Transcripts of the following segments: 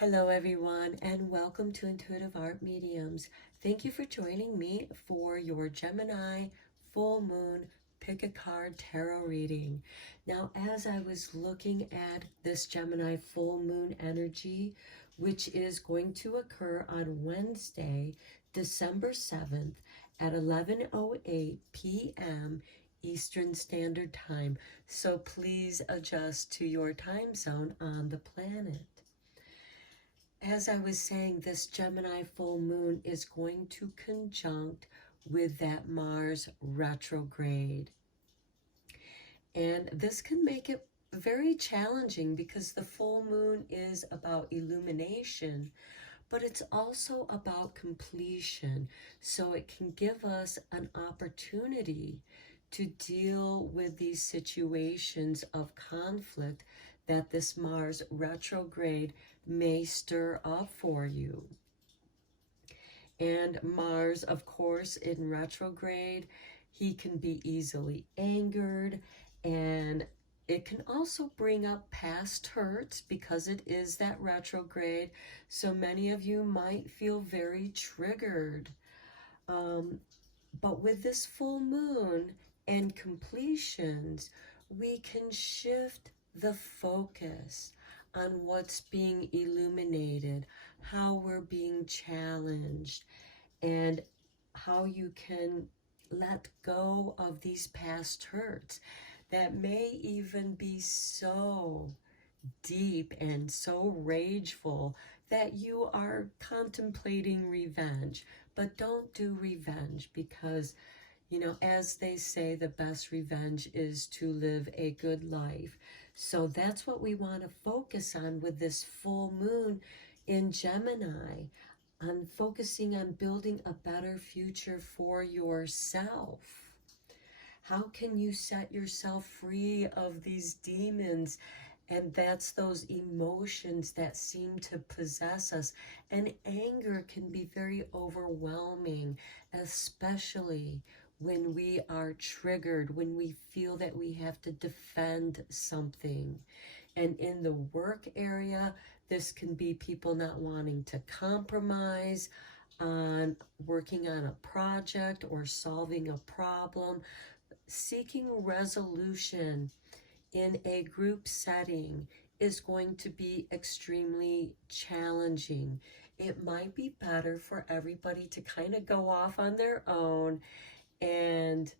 Hello everyone, and welcome to Intuitive Art Mediums. Thank you for joining me for your Gemini full moon pick a card tarot reading. Now, as I was looking at this Gemini full moon energy, which is going to occur on Wednesday, December 7th at 11:08 p.m. Eastern Standard Time. So please adjust to your time zone on the planet. As I was saying, this Gemini full moon is going to conjunct with that Mars retrograde. And this can make it very challenging because the full moon is about illumination, but it's also about completion. So it can give us an opportunity to deal with these situations of conflict that this Mars retrograde may stir up for you. And Mars, of course, in retrograde, he can be easily angered, and it can also bring up past hurts because it is that retrograde. So many of you might feel very triggered. But with this full moon and completions, we can shift the focus on what's being illuminated, how we're being challenged, and how you can let go of these past hurts that may even be so deep and so rageful that you are contemplating revenge. But don't do revenge because, as they say, the best revenge is to live a good life. So that's what we want to focus on with this full moon in Gemini, on focusing on building a better future for yourself. How can you set yourself free of these demons? And that's those emotions that seem to possess us. And anger can be very overwhelming, especially when we are triggered, when we feel that we have to defend something. And in the work area, this can be people not wanting to compromise on working on a project or solving a problem, seeking resolution in a group setting is going to be extremely challenging. It might be better for everybody to kind of go off on their own and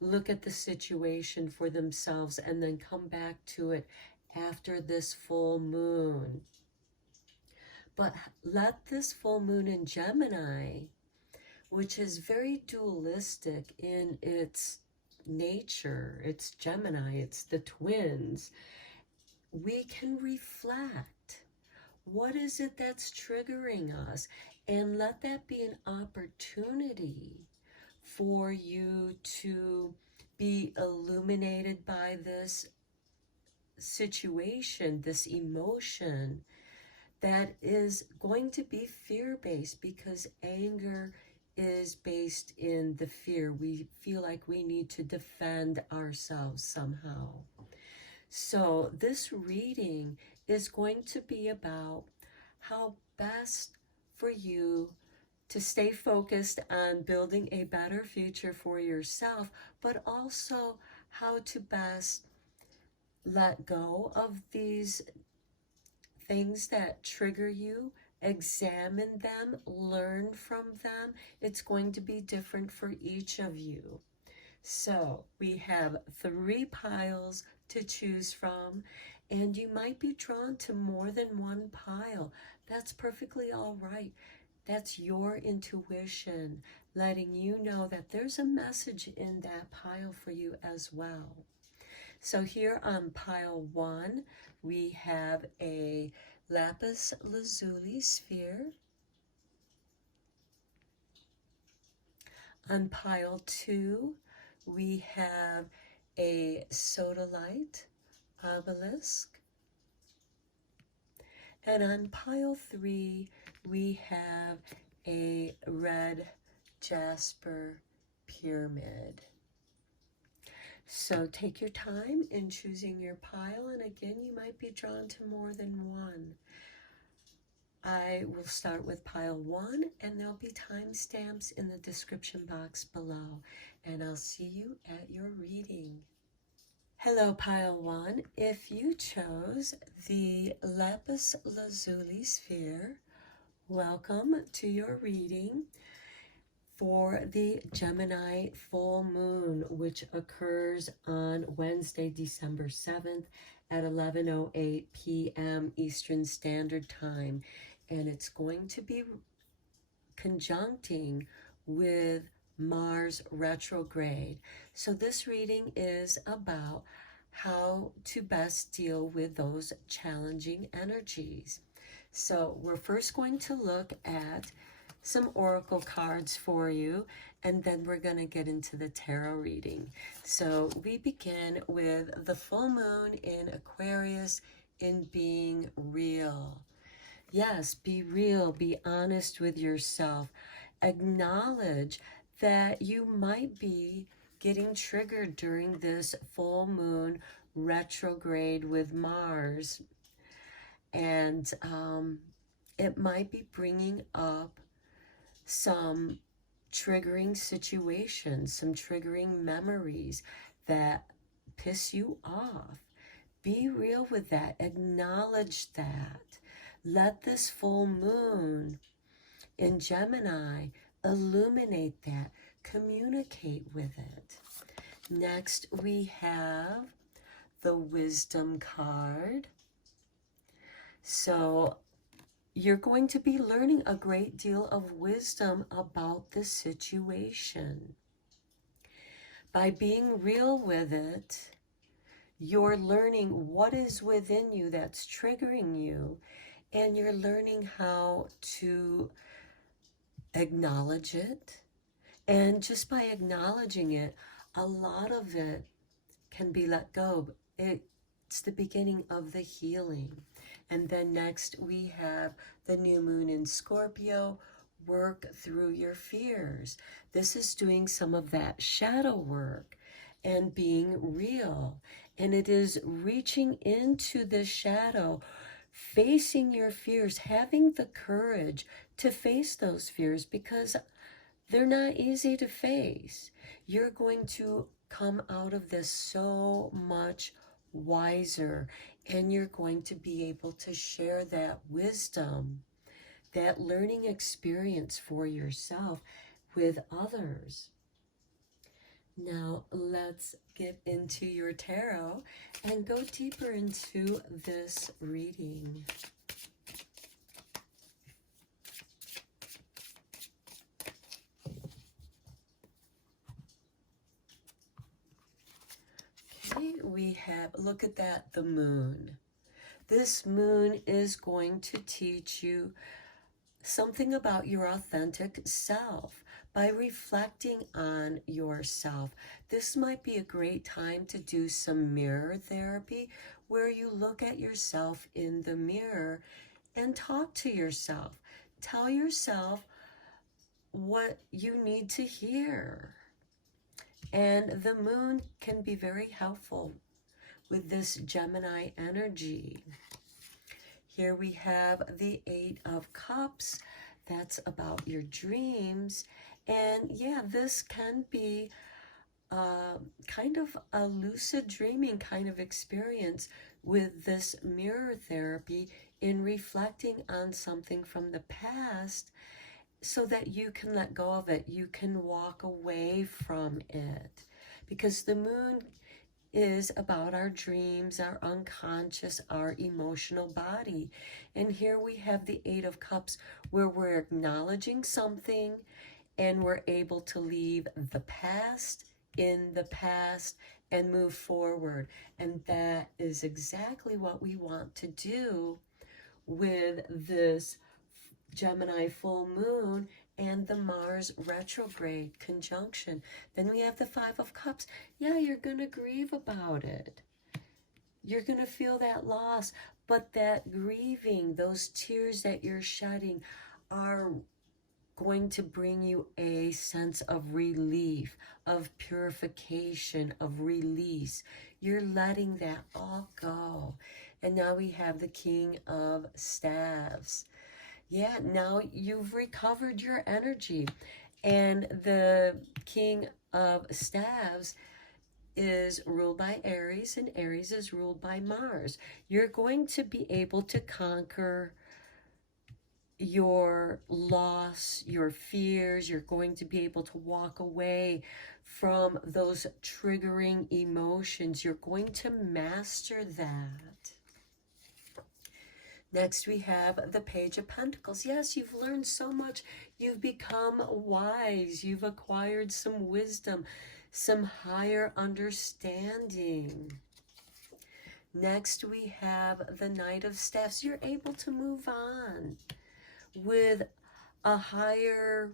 look at the situation for themselves and then come back to it after this full moon. But let this full moon in Gemini, which is very dualistic in its nature, it's Gemini, it's the twins, we can reflect. What is it that's triggering us? And let that be an opportunity for you to be illuminated by this situation, this emotion that is going to be fear-based, because anger is based in the fear. We feel like we need to defend ourselves somehow. So this reading is going to be about how best for you to stay focused on building a better future for yourself, but also how to best let go of these things that trigger you, examine them, learn from them. It's going to be different for each of you. So we have 3 piles to choose from, and you might be drawn to more than one pile. That's perfectly all right. That's your intuition letting you know that there's a message in that pile for you as well. So here on pile 1, we have a lapis lazuli sphere. On pile 2, we have a sodalite obelisk. And on pile 3, we have a red jasper pyramid. So take your time in choosing your pile, and again, you might be drawn to more than one. I will start with pile 1, and there'll be timestamps in the description box below. And I'll see you at your reading. Hello, pile 1. If you chose the lapis lazuli sphere, welcome to your reading for the Gemini full moon, which occurs on Wednesday, December 7th at 11:08 p.m. Eastern Standard Time. And it's going to be conjuncting with Mars retrograde. So this reading is about how to best deal with those challenging energies. So we're first going to look at some oracle cards for you, and then we're going to get into the tarot reading. So we begin with the full moon in Aquarius in being real. Yes, be real, be honest with yourself. Acknowledge that you might be getting triggered during this full moon retrograde with Mars. And it might be bringing up some triggering situations, some triggering memories that piss you off. Be real with that. Acknowledge that. Let this full moon in Gemini illuminate that. Communicate with it. Next, we have the Wisdom card. So you're going to be learning a great deal of wisdom about the situation. By being real with it, you're learning what is within you that's triggering you, and you're learning how to acknowledge it. And just by acknowledging it, a lot of it can be let go. It's the beginning of the healing. And then next we have the new moon in Scorpio. Work through your fears. This is doing some of that shadow work and being real. And it is reaching into the shadow, facing your fears, having the courage to face those fears, because they're not easy to face. You're going to come out of this so much wiser, and you're going to be able to share that wisdom, that learning experience for yourself with others. Now let's get into your tarot and go deeper into this reading. Okay, we have, look at that, the moon. This moon is going to teach you something about your authentic self by reflecting on yourself. This might be a great time to do some mirror therapy, where you look at yourself in the mirror and talk to yourself. Tell yourself what you need to hear. And the moon can be very helpful with this Gemini energy. Here we have the 8 of Cups. That's about your dreams. And yeah, this can be kind of a lucid dreaming kind of experience with this mirror therapy, in reflecting on something from the past so that you can let go of it. You can walk away from it, because the moon is about our dreams, our unconscious, our emotional body. And here we have the 8 of Cups, where we're acknowledging something and we're able to leave the past in the past and move forward. And that is exactly what we want to do with this Gemini full moon and the Mars retrograde conjunction. Then we have the 5 of Cups. Yeah, you're going to grieve about it. You're going to feel that loss, but that grieving, those tears that you're shedding, are going to bring you a sense of relief, of purification, of release. You're letting that all go. And now we have the King of Staves. Yeah, now you've recovered your energy. And the King of Staves is ruled by Aries, and Aries is ruled by Mars. You're going to be able to conquer your loss, your fears. You're going to be able to walk away from those triggering emotions. You're going to master that. Next, we have the Page of Pentacles. Yes, you've learned so much. You've become wise. You've acquired some wisdom, some higher understanding. Next, we have the Knight of Staffs. You're able to move on with a higher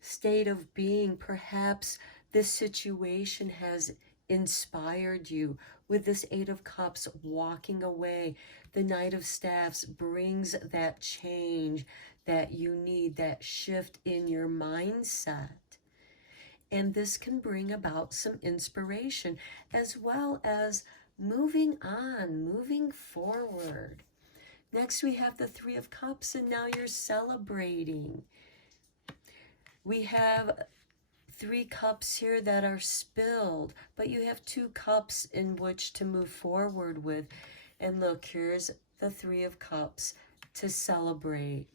state of being. Perhaps this situation has inspired you. With this Eight of Cups, walking away, the Knight of Staffs brings that change that you need, that shift in your mindset. And this can bring about some inspiration, as well as moving on, moving forward. Next, we have the Three of Cups, and now you're celebrating. We have 3 cups here that are spilled, but you have 2 cups in which to move forward with. And look, here's the 3 of Cups to celebrate.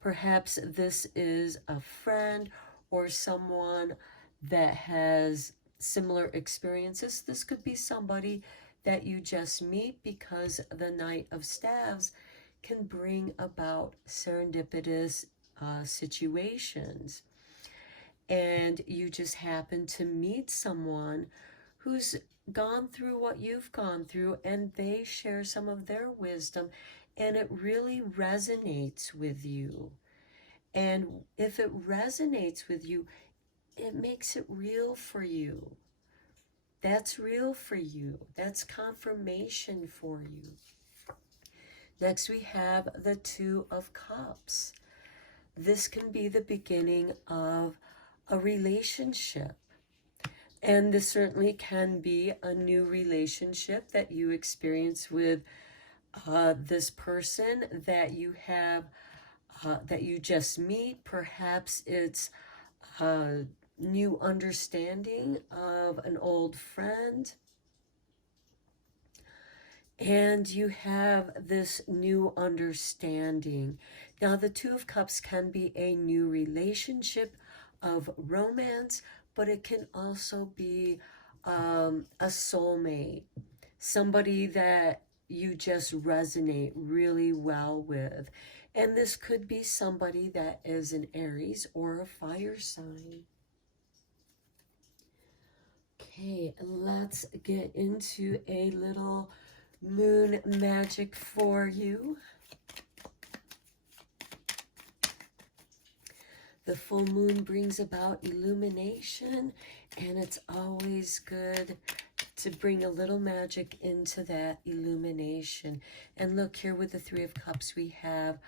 Perhaps this is a friend or someone that has similar experiences. This could be somebody that you just meet, because the Knight of Staves can bring about serendipitous situations. And you just happen to meet someone who's gone through what you've gone through, and they share some of their wisdom, and it really resonates with you. And if it resonates with you, it makes it real for you. That's real for you. That's confirmation for you. Next, we have the Two of Cups. This can be the beginning of a relationship. And this certainly can be a new relationship that you experience with this person that you have, that you just meet. Perhaps it's a new understanding of an old friend. And you have this new understanding. Now, the Two of Cups can be a new relationship of romance, but it can also be a soulmate, somebody that you just resonate really well with. And this could be somebody that is an Aries or a fire sign. Okay, let's get into a little moon magic for you. The full moon brings about illumination, and it's always good to bring a little magic into that illumination. And look here, with the Three of Cups, we have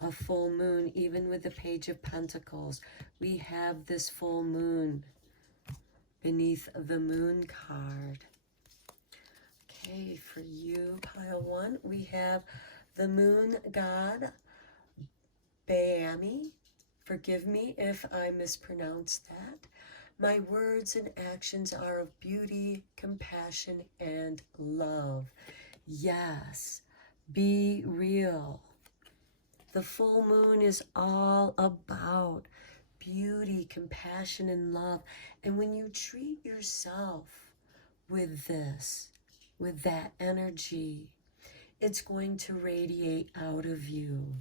a full moon. Even with the Page of Pentacles, we have this full moon beneath the Moon card. Okay, for you, pile 1, we have the Moon God, Bayami. Forgive me if I mispronounce that. My words and actions are of beauty, compassion, and love. Yes, be real. The full moon is all about beauty, compassion, and love. And when you treat yourself with this, with that energy, it's going to radiate out of you.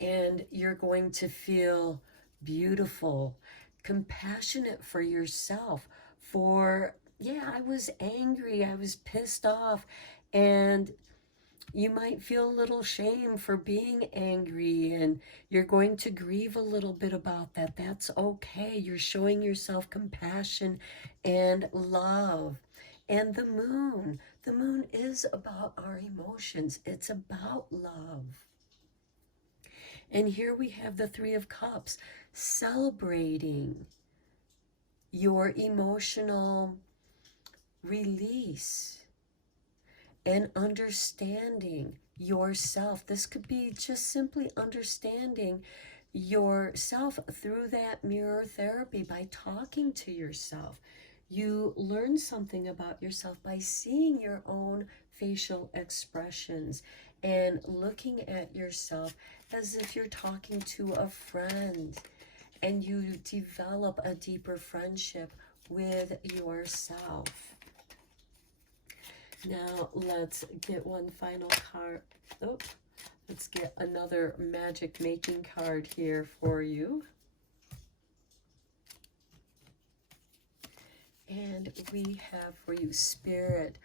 And you're going to feel beautiful, compassionate for yourself. For, yeah, I was angry, I was pissed off, and you might feel a little shame for being angry, and you're going to grieve a little bit about that. That's okay. You're showing yourself compassion and love. And the moon is about our emotions. It's about love. And here we have the Three of Cups, celebrating your emotional release and understanding yourself. This could be just simply understanding yourself through that mirror therapy by talking to yourself. You learn something about yourself by seeing your own facial expressions and looking at yourself as if you're talking to a friend, and you develop a deeper friendship with yourself. Now let's get one final card. Oh, let's get another magic making card here for you. And we have for you Spirit,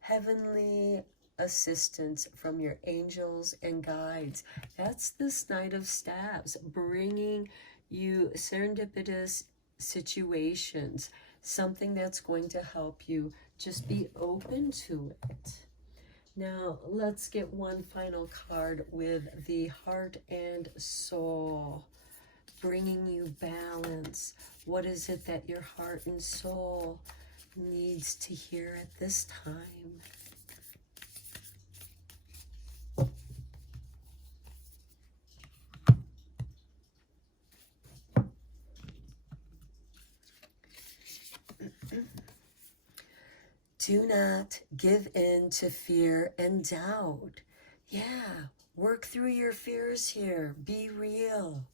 heavenly assistance from your angels and guides. That's this Knight of Staves, bringing you serendipitous situations, something that's going to help you. Just be open to it. Now, let's get one final card with the Heart and Soul, bringing you balance. What is it that your heart and soul needs to hear at this time? Do not give in to fear and doubt. Yeah, work through your fears here. Be real.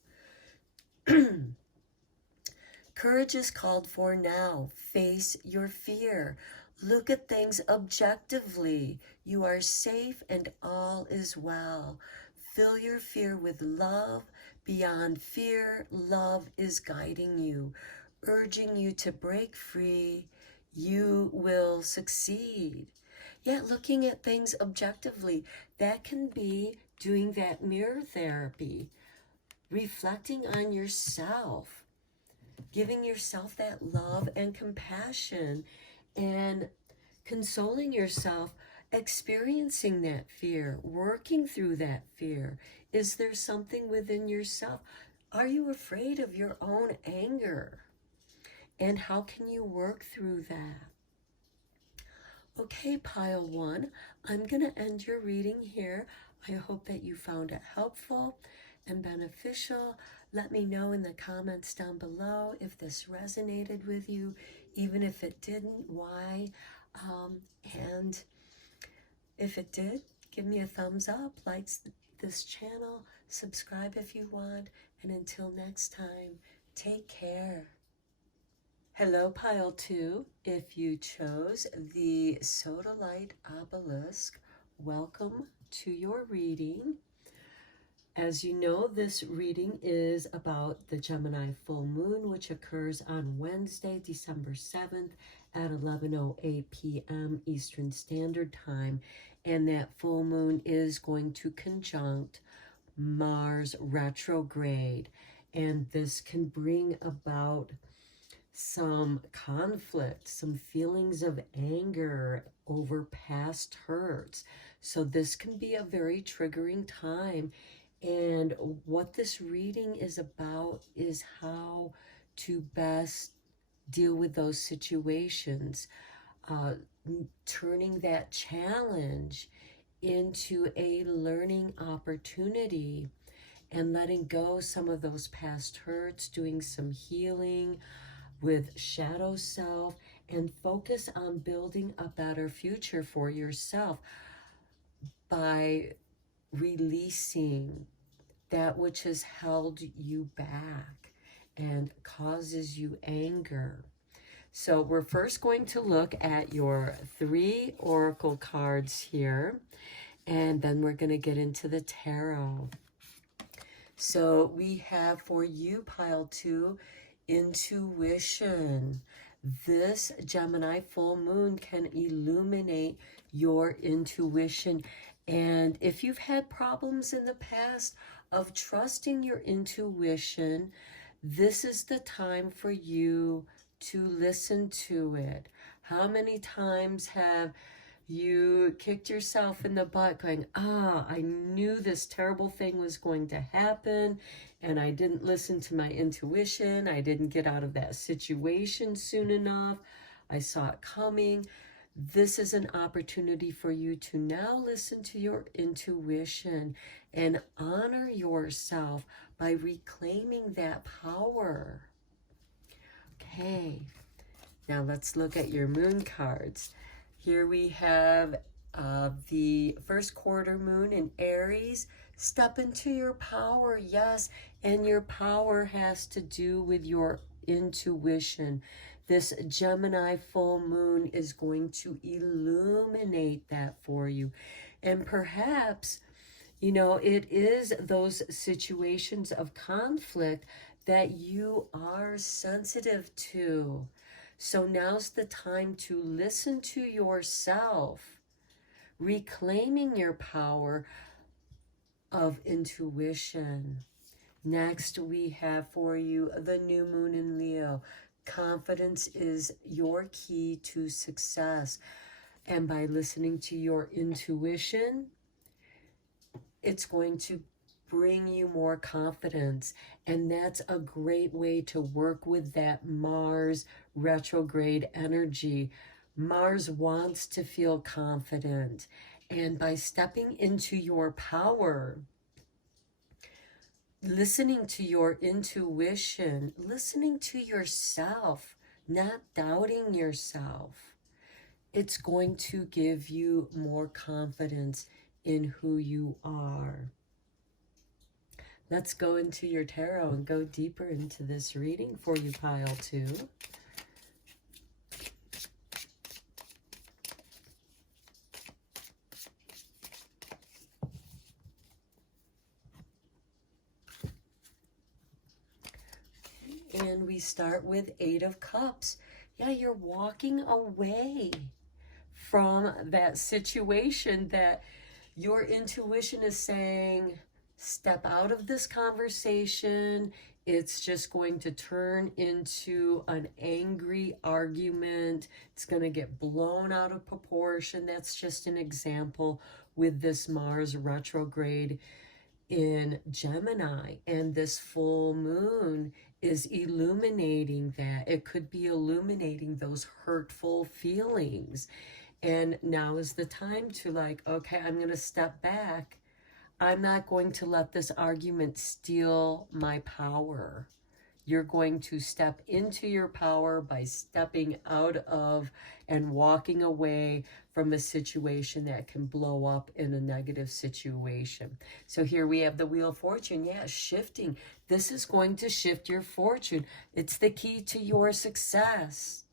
Courage is called for now. Face your fear. Look at things objectively. You are safe and all is well. Fill your fear with love. Beyond fear, love is guiding you, urging you to break free. You will succeed. Yeah, looking at things objectively. That can be doing that mirror therapy, reflecting on yourself, giving yourself that love and compassion, and consoling yourself, experiencing that fear, working through that fear. Is there something within yourself? Are you afraid of your own anger? And how can you work through that? Okay, pile one, I'm going to end your reading here. I hope that you found it helpful and beneficial. Let me know in the comments down below if this resonated with you, even if it didn't, why. And if it did, give me a thumbs up, like this channel, subscribe if you want, and until next time, take care. Hello, pile two. If you chose the Sodalite Obelisk, welcome to your reading. As you know, this reading is about the Gemini full moon, which occurs on Wednesday, December 7th at 11:08 p.m. Eastern Standard Time. And that full moon is going to conjunct Mars retrograde. And this can bring about some conflict, some feelings of anger over past hurts. So this can be a very triggering time. And what this reading is about is how to best deal with those situations, turning that challenge into a learning opportunity and letting go some of those past hurts, doing some healing with shadow self, and focus on building a better future for yourself by releasing that which has held you back and causes you anger. So we're first going to look at your 3 oracle cards here, and then we're going to get into the tarot. So we have for you, pile 2, intuition. This Gemini full moon can illuminate your intuition. And if you've had problems in the past of trusting your intuition, this is the time for you to listen to it. How many times have you kicked yourself in the butt going, I knew this terrible thing was going to happen and I didn't listen to my intuition. I didn't get out of that situation soon enough. I saw it coming. This is an opportunity for you to now listen to your intuition and honor yourself by reclaiming that power. Okay, now let's look at your moon cards. Here we have the first quarter moon in Aries. Step into your power, yes, and your power has to do with your intuition. This Gemini full moon is going to illuminate that for you. And perhaps, you know, it is those situations of conflict that you are sensitive to. So now's the time to listen to yourself, reclaiming your power of intuition. Next, we have for you the new moon in Leo. Confidence is your key to success. And by listening to your intuition, it's going to bring you more confidence. And that's a great way to work with that Mars retrograde energy. Mars wants to feel confident. And by stepping into your power, listening to your intuition, listening to yourself, not doubting yourself, it's going to give you more confidence in who you are. Let's go into your tarot and go deeper into this reading for you, pile 2. And we start with 8 of Cups. Yeah, you're walking away from that situation that your intuition is saying, step out of this conversation. It's just going to turn into an angry argument. It's going to get blown out of proportion. That's just an example with this Mars retrograde in Gemini. And this full moon is illuminating that. It could be illuminating those hurtful feelings. And now is the time to like, okay, I'm going to step back. I'm not going to let this argument steal my power. You're going to step into your power by stepping out of and walking away from a situation that can blow up in a negative situation. So here we have the Wheel of Fortune. Yeah, shifting. This is going to shift your fortune. It's the key to your success.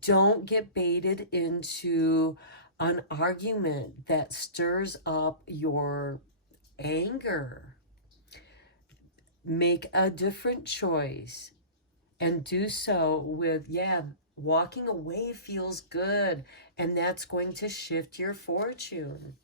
Don't get baited into an argument that stirs up your anger. Make a different choice and do so with, yeah, walking away feels good, and that's going to shift your fortune.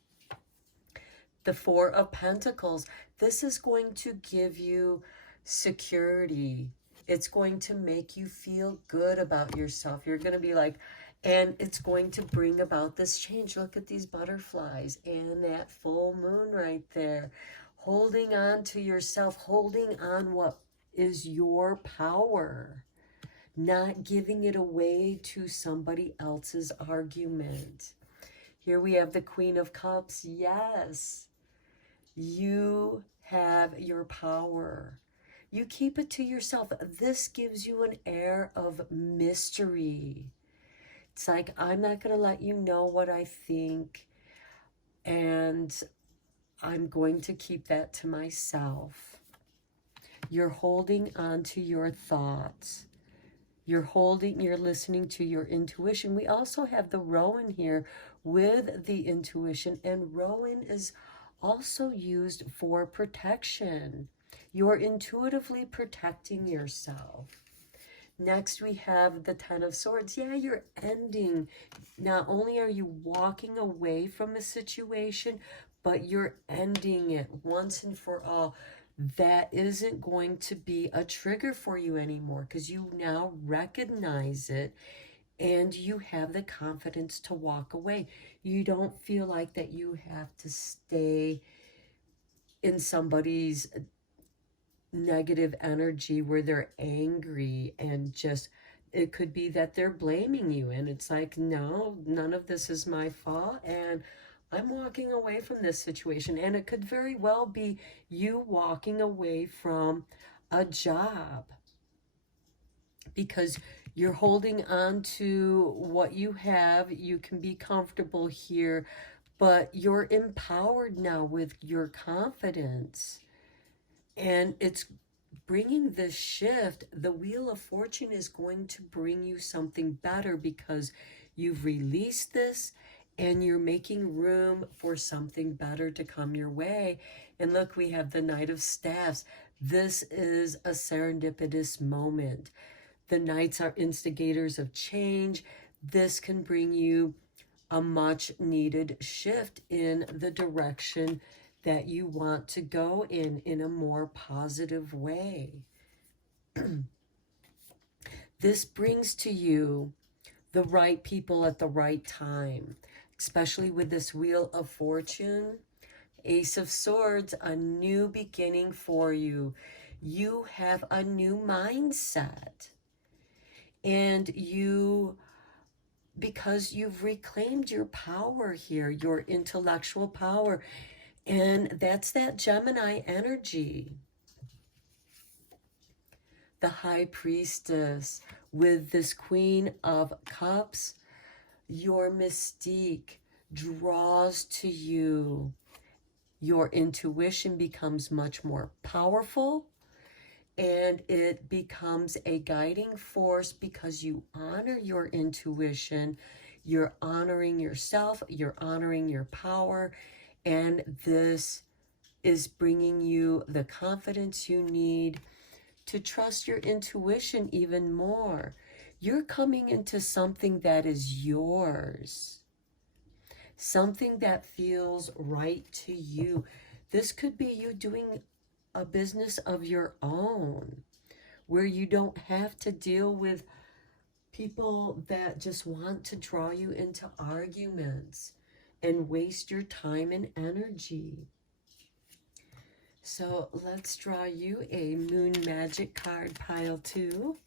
The 4 of Pentacles, this is going to give you security. It's going to make you feel good about yourself. You're going to be like, and it's going to bring about this change. Look at these butterflies and that full moon right there. Holding on to yourself, holding on what is your power, not giving it away to somebody else's argument. Here we have the Queen of Cups. Yes, you have your power. You keep it to yourself. This gives you an air of mystery. It's like, I'm not going to let you know what I think, and I'm going to keep that to myself. You're holding on to your thoughts. You're listening to your intuition. We also have the Rowan here with the intuition, and Rowan is also used for protection. You're intuitively protecting yourself. Next, we have the 10 of Swords. Yeah, you're ending. Not only are you walking away from a situation, but you're ending it once and for all. That isn't going to be a trigger for you anymore because you now recognize it and you have the confidence to walk away. You don't feel like that you have to stay in somebody's negative energy where they're angry and just it could be that they're blaming you, and it's like, no, none of this is my fault, and I'm walking away from this situation. And it could very well be you walking away from a job because you're holding on to what you have. You can be comfortable here, but you're empowered now with your confidence. And it's bringing this shift. The Wheel of Fortune is going to bring you something better because you've released this and you're making room for something better to come your way. And look, we have the Knight of Staffs. This is a serendipitous moment. The Knights are instigators of change. This can bring you a much needed shift in the direction that you want to go in a more positive way. This brings to you the right people at the right time, especially with this Wheel of Fortune. Ace of Swords, a new beginning for you. You have a new mindset. And because you've reclaimed your power here, your intellectual power. And that's that Gemini energy. The High Priestess with this Queen of Cups, your mystique draws to you. Your intuition becomes much more powerful, and it becomes a guiding force because you honor your intuition, you're honoring yourself, you're honoring your power, and this is bringing you the confidence you need to trust your intuition even more. You're coming into something that is yours, something that feels right to you. This could be you doing a business of your own, where you don't have to deal with people that just want to draw you into arguments and waste your time and energy. So let's draw you a Moon Magic card, pile 2.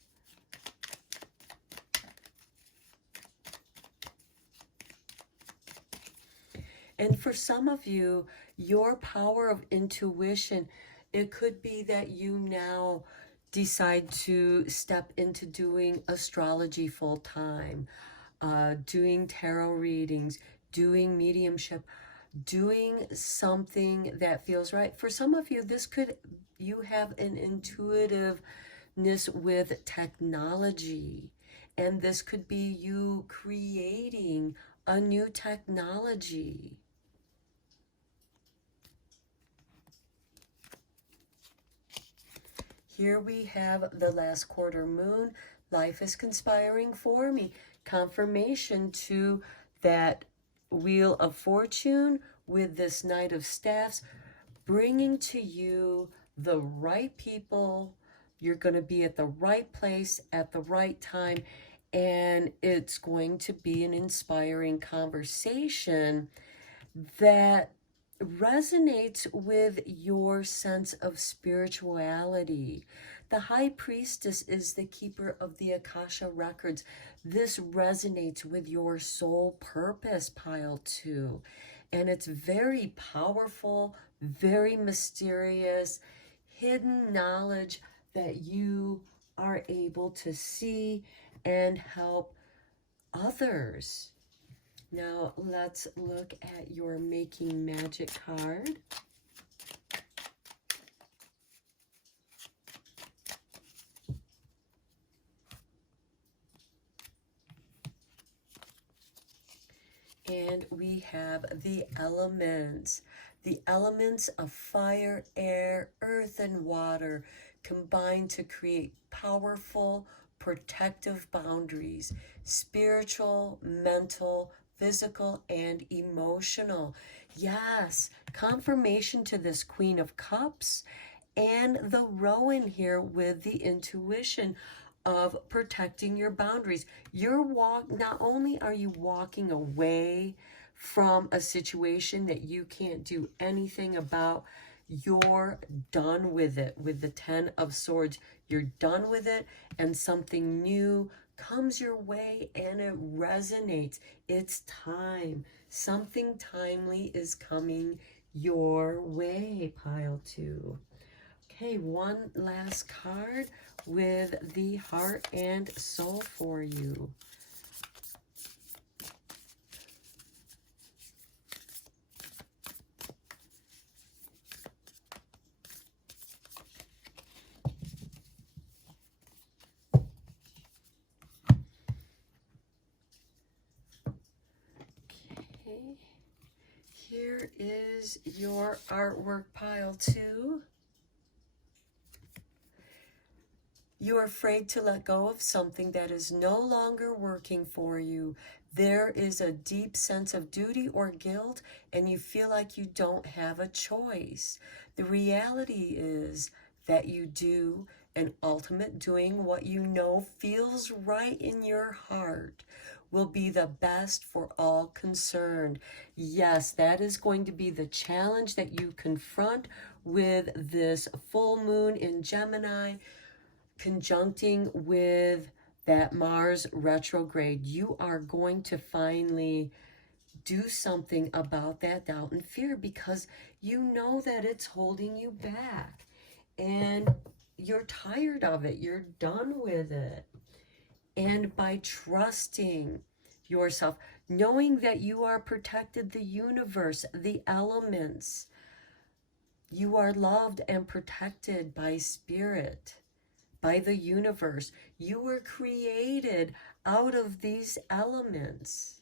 And for some of you, your power of intuition, it could be that you now decide to step into doing astrology full time, doing tarot readings, doing mediumship, doing something that feels right. For some of you, you have an intuitiveness with technology, and this could be you creating a new technology. Here we have the last quarter moon. Life is conspiring for me. Confirmation to that Wheel of Fortune with this Knight of Staffs, bringing to you the right people. You're going to be at the right place at the right time, and it's going to be an inspiring conversation that resonates with your sense of spirituality. The High Priestess is the keeper of the Akasha records. This resonates with your soul purpose, pile 2. And it's very powerful, very mysterious, hidden knowledge that you are able to see and help others. Now let's look at your Making Magic card. And we have the elements. The elements of fire, air, earth, and water combine to create powerful, protective boundaries, spiritual, mental, physical, and emotional. Yes, confirmation to this Queen of Cups and the Rowan here with the intuition of protecting your boundaries. Not only are you walking away from a situation that you can't do anything about, you're done with it. With the 10 of Swords, you're done with it, and something new comes your way and it resonates. It's time. Something timely is coming your way, pile 2. Okay, one last card with the heart and soul for you. Okay, here is your artwork, pile 2. You are afraid to let go of something that is no longer working for you. There is a deep sense of duty or guilt, and you feel like you don't have a choice. The reality is that you do, and ultimate doing what you know feels right in your heart will be the best for all concerned. Yes, that is going to be the challenge that you confront with this full moon in Gemini, conjuncting with that Mars retrograde. You are going to finally do something about that doubt and fear, because you know that it's holding you back and you're tired of it. You're done with it. And by trusting yourself, knowing that you are protected, the universe, the elements, you are loved and protected by spirit, by the universe. You were created out of these elements.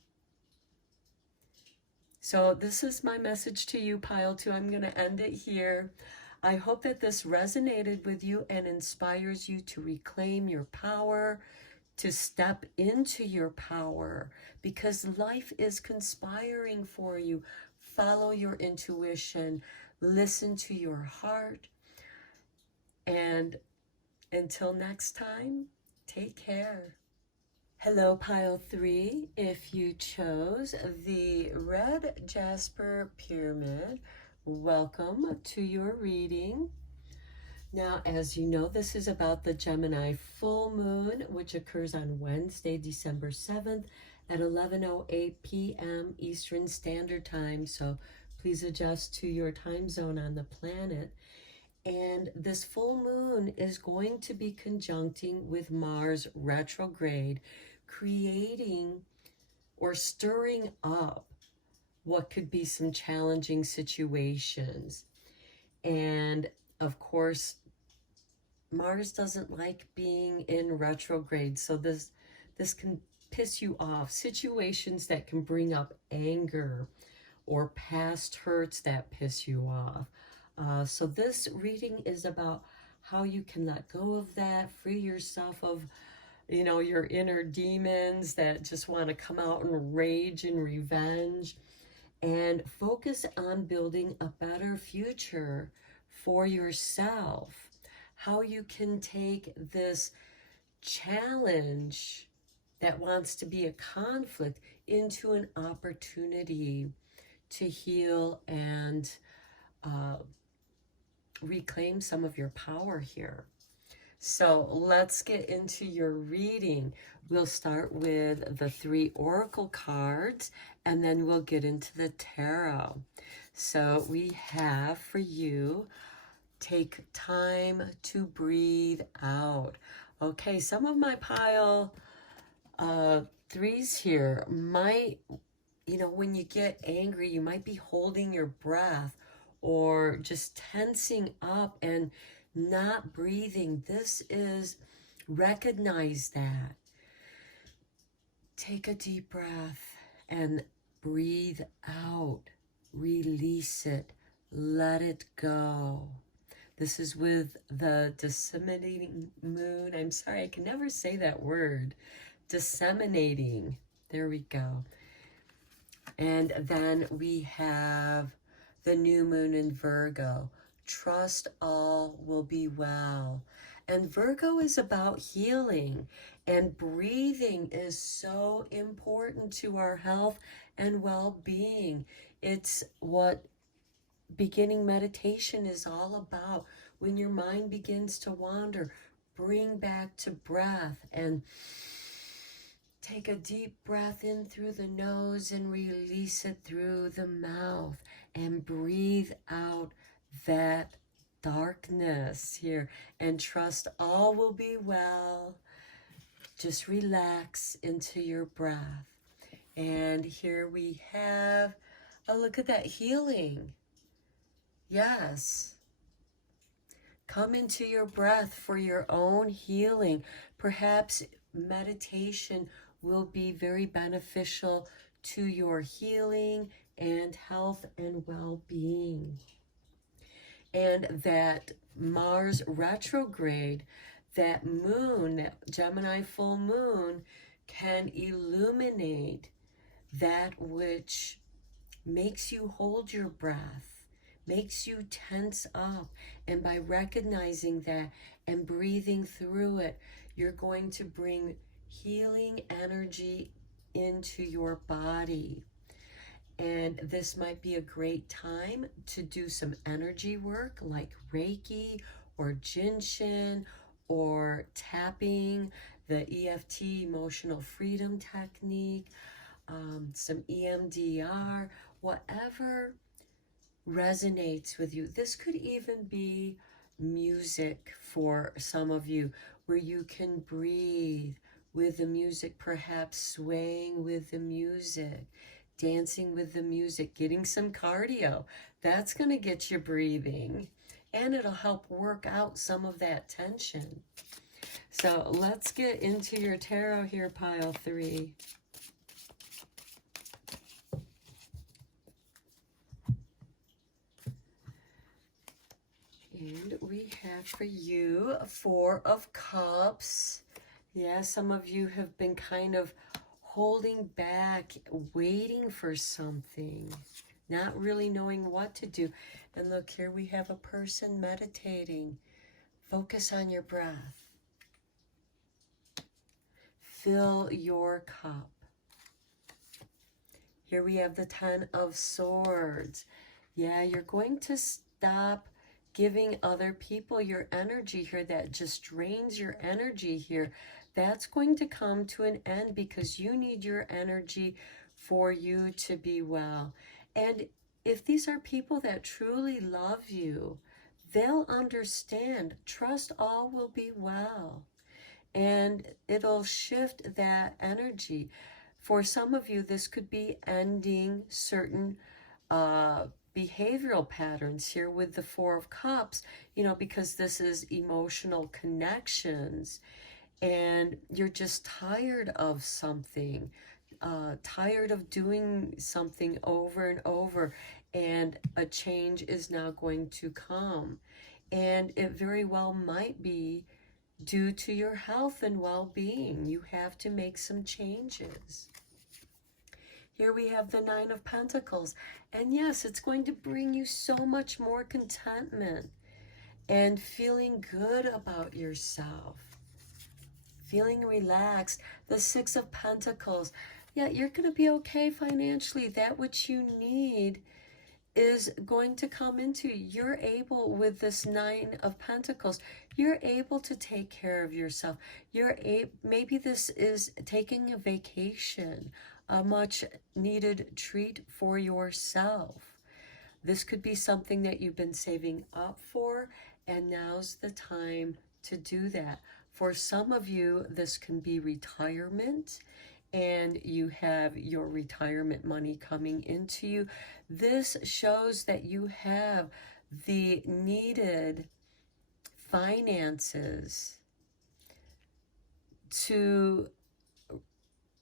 So this is my message to you, pile 2. I'm going to end it here. I hope that this resonated with you and inspires you to reclaim your power, to step into your power, because life is conspiring for you. Follow your intuition, listen to your heart, and until next time, take care. Hello, pile 3. If you chose the red jasper pyramid, welcome to your reading. Now, as you know, this is about the Gemini full moon, which occurs on Wednesday, December 7th at 11:08 p.m. Eastern Standard Time. So please adjust to your time zone on the planet. And this full moon is going to be conjuncting with Mars retrograde, creating or stirring up what could be some challenging situations. And of course, Mars doesn't like being in retrograde, so this can piss you off. Situations that can bring up anger or past hurts that piss you off. So this reading is about how you can let go of that, free yourself of, your inner demons that just want to come out and rage and revenge, and focus on building a better future for yourself. How you can take this challenge that wants to be a conflict into an opportunity to heal and reclaim some of your power here. So let's get into your reading. We'll start with the 3 oracle cards, and then we'll get into the tarot. So we have for you, take time to breathe out. Okay, some of my pile 3s here might, when you get angry, you might be holding your breath or just tensing up and not breathing. This is, recognize that. Take a deep breath and breathe out. Release it. Let it go. This is with the disseminating moon. I'm sorry, I can never say that word. Disseminating. There we go. And then we have the new moon in Virgo. Trust all will be well. And Virgo is about healing, and breathing is so important to our health and well-being. It's what beginning meditation is all about. When your mind begins to wander, bring back to breath and Take a deep breath in through the nose and release it through the mouth. And breathe out that darkness here. And trust all will be well. Just relax into your breath. And here we have, oh, look at that, healing. Yes. Come into your breath for your own healing. Perhaps meditation will be very beneficial to your healing and health and well-being. And that Mars retrograde, that moon, that Gemini full moon, can illuminate that which makes you hold your breath, makes you tense up. And by recognizing that and breathing through it, you're going to bring healing energy into your body. And this might be a great time to do some energy work like Reiki or Jinshin or tapping, the EFT, emotional freedom technique, some EMDR, whatever resonates with you. This could even be music for some of you, where you can breathe with the music, perhaps swaying with the music, dancing with the music, getting some cardio. That's going to get you breathing, and it'll help work out some of that tension. So let's get into your tarot here, pile 3. And we have for you 4 of Cups. Yeah, some of you have been kind of holding back, waiting for something, not really knowing what to do. And look, here we have a person meditating. Focus on your breath. Fill your cup. Here we have the 10 of Swords. Yeah, you're going to stop giving other people your energy here that just drains your energy here. That's going to come to an end because you need your energy for you to be well. And if these are people that truly love you, they'll understand. Trust all will be well. And it'll shift that energy. For some of you, this could be ending certain behavioral patterns here with the 4 of Cups, you know, because this is emotional connections, and you're just tired of something, tired of doing something over and over, and a change is now going to come. And it very well might be due to your health and well-being. You have to make some changes. Here we have the 9 of Pentacles. And yes, it's going to bring you so much more contentment and feeling good about yourself, feeling relaxed. The 6 of Pentacles. Yeah, you're going to be okay financially. That which you need is going to come into you. You're able, with this 9 of Pentacles, you're able to take care of yourself. Maybe this is taking a vacation, a much needed treat for yourself. This could be something that you've been saving up for, and now's the time to do that. For some of you, this can be retirement, and you have your retirement money coming into you. This shows that you have the needed finances to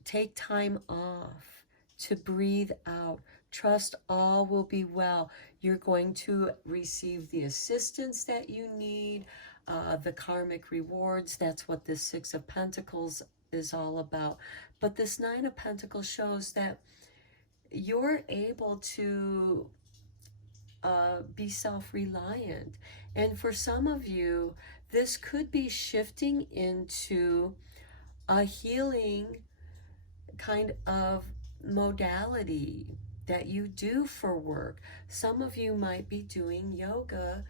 take time off, to breathe out. Trust all will be well. You're going to receive the assistance that you need, the karmic rewards. That's what this 6 of Pentacles is all about. But this 9 of Pentacles shows that you're able to be self-reliant. And for some of you, this could be shifting into a healing kind of modality that you do for work. Some of you might be doing yoga,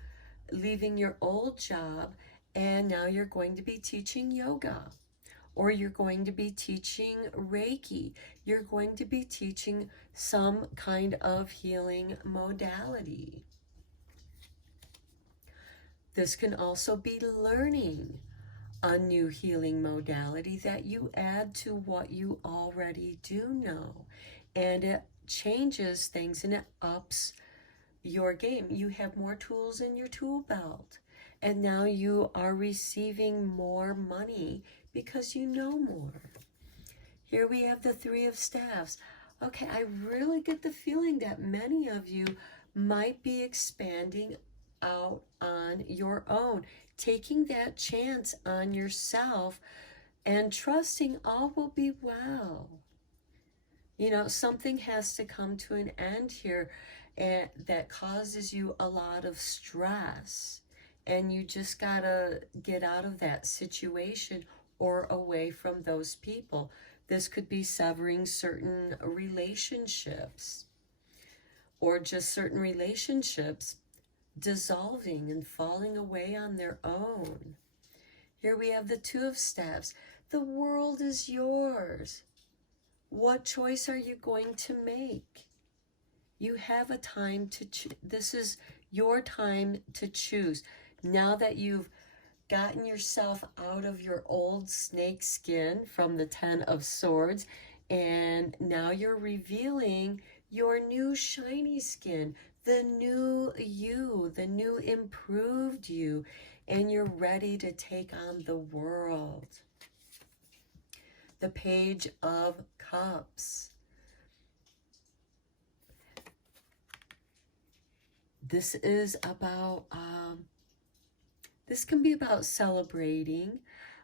leaving your old job, and now you're going to be teaching yoga. or you're going to be teaching Reiki. You're going to be teaching some kind of healing modality. This can also be learning a new healing modality that you add to what you already do know. And it changes things and it ups your game. You have more tools in your tool belt. And now you are receiving more money because you know more. Here we have the Three of Staffs. Okay, I really get the feeling that many of you might be expanding out on your own, taking that chance on yourself and trusting all will be well. You know, something has to come to an end here that causes you a lot of stress. And you just gotta get out of that situation or away from those people. This could be severing certain relationships, or just certain relationships dissolving and falling away on their own. Here we have the Two of Staffs. The world is yours. What choice are you going to make? You have a time to this is your time to choose. Now that you've gotten yourself out of your old snake skin from the Ten of Swords, and now you're revealing your new shiny skin, the new you, the new improved you, and you're ready to take on the world. The Page of Cups. This is about, this can be about celebrating,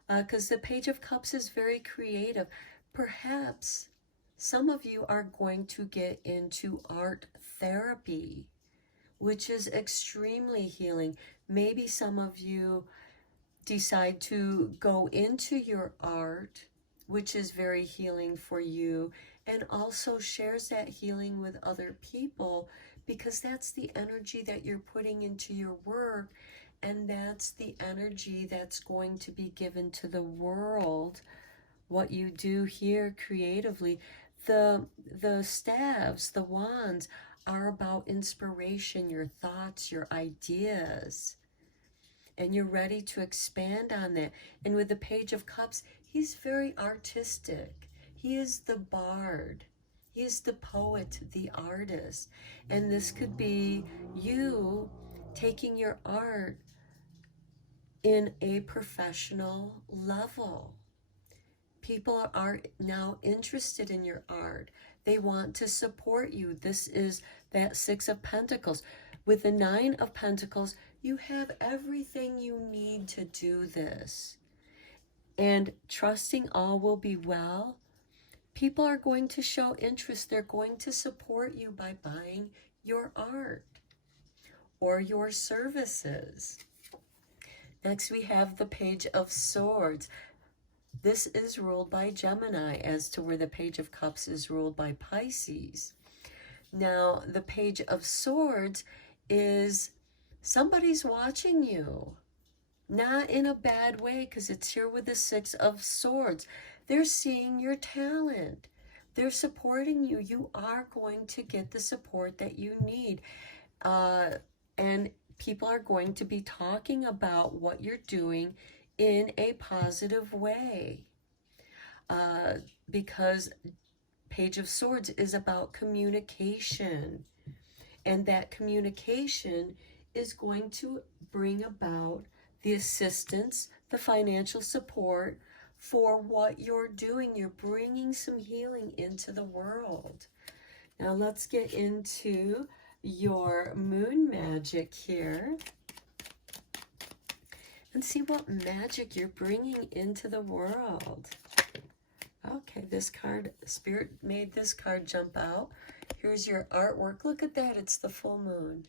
because the Page of Cups is very creative. Perhaps some of you are going to get into art therapy, which is extremely healing. Maybe some of you decide to go into your art, which is very healing for you, and also shares that healing with other people, because that's the energy that you're putting into your work, and that's the energy that's going to be given to the world. What you do here creatively. The staves, the wands, are about inspiration, your thoughts, your ideas. And you're ready to expand on that. And with the Page of Cups, he's very artistic. He is the bard. He is the poet, the artist. And this could be you taking your art in a professional level. People are now interested in your art. They want to support you. This is that Six of Pentacles. With the Nine of Pentacles, you have everything you need to do this. And trusting all will be well. People are going to show interest. They're going to support you by buying your art or your services. Next, we have the Page of Swords. This is ruled by Gemini, as to where the Page of Cups is ruled by Pisces. Now, the Page of Swords is somebody's watching you. Not in a bad way, because it's here with the Six of Swords. They're seeing your talent. They're supporting you. You are going to get the support that you need. And people are going to be talking about what you're doing in a positive way. Because Page of Swords is about communication. And that communication is going to bring about the assistance, the financial support for what you're doing. You're bringing some healing into the world. Now let's get into your moon magic here and see what magic you're bringing into the world. Okay, this card, Spirit made this card jump out. Here's your artwork. Look at that. It's the full moon.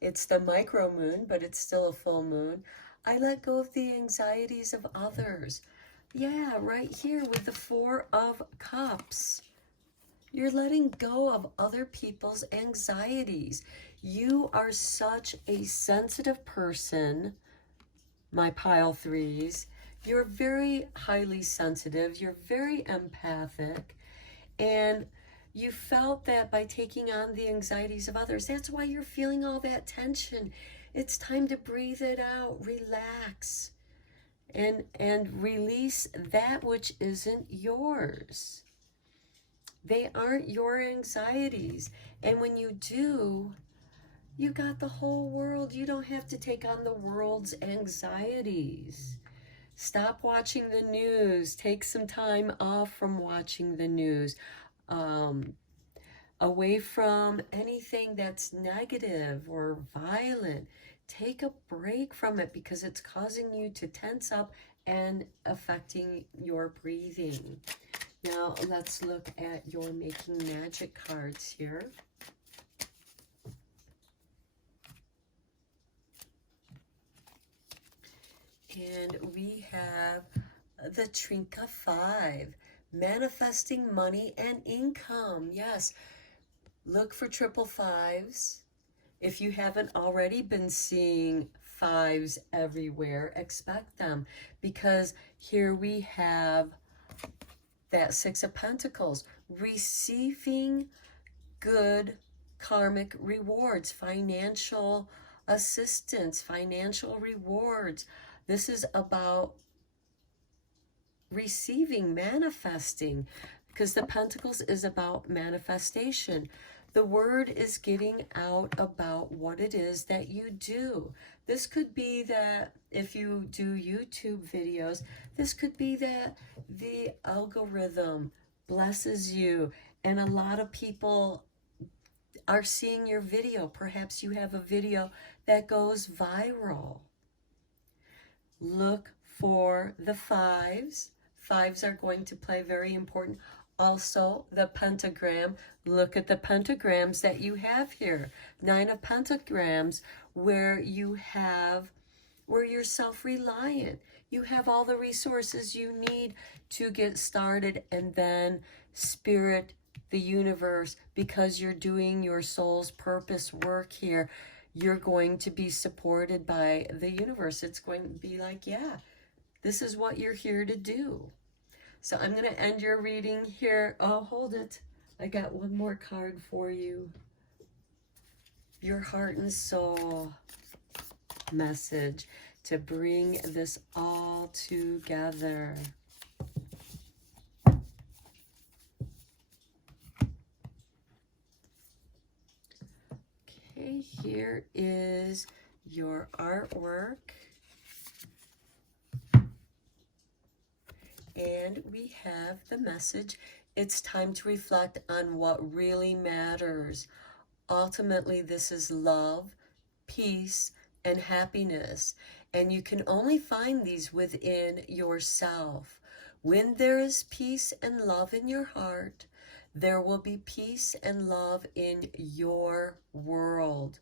It's the micro moon, but it's still a full moon. I let go of the anxieties of others. Yeah, right here with the Four of Cups. You're letting go of other people's anxieties. You are such a sensitive person, my pile threes. You're very highly sensitive. You're very empathic. And you felt that by taking on the anxieties of others. That's why you're feeling all that tension. It's time to breathe it out, relax, and release that which isn't yours. They aren't your anxieties. And when you do, you got the whole world. You don't have to take on the world's anxieties. Stop watching the news. Take some time off from watching the news. Away from anything that's negative or violent. Take a break from it because it's causing you to tense up and affecting your breathing. Now let's look at your Making Magic cards here. And we have the Trinka 5, manifesting money and income. Yes, look for triple fives. If you haven't already been seeing fives everywhere, expect them, because here we have that Six of Pentacles, receiving good karmic rewards, financial assistance, financial rewards. This is about receiving, manifesting, because the Pentacles is about manifestation. The word is getting out about what it is that you do. This could be that if you do YouTube videos, this could be that the algorithm blesses you and a lot of people are seeing your video. Perhaps you have a video that goes viral. Look for the fives. Fives are going to play very important. Also, the pentagram. Look at the pentagrams that you have here. 9 of pentagrams, where you're self-reliant. You have all the resources you need to get started, and then spirit, the universe, because you're doing your soul's purpose work here, you're going to be supported by the universe. It's going to be like, yeah, this is what you're here to do. So I'm going to end your reading here. Oh, hold it. I got one more card for you. Your heart and soul message to bring this all together. Okay, here is your artwork. And we have the message. It's time to reflect on what really matters. Ultimately, this is love, peace, and happiness. And you can only find these within yourself. When there is peace and love in your heart, there will be peace and love in your world.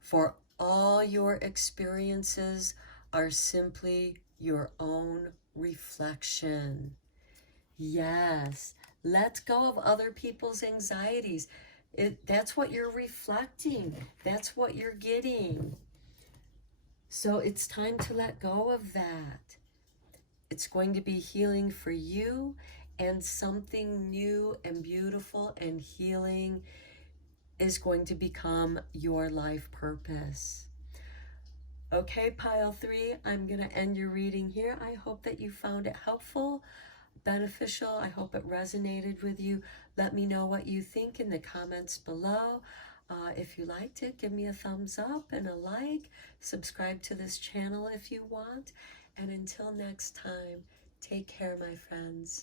For all your experiences are simply your own reflection. Yes, let go of other people's anxieties. That's what you're reflecting. That's what you're getting. So it's time to let go of that. It's going to be healing for you, and something new and beautiful and healing is going to become your life purpose. Okay, pile 3, I'm going to end your reading here. I hope that you found it helpful, beneficial. I hope it resonated with you. Let me know what you think in the comments below. If you liked it, give me a thumbs up and a like. Subscribe to this channel if you want. And until next time, take care, my friends.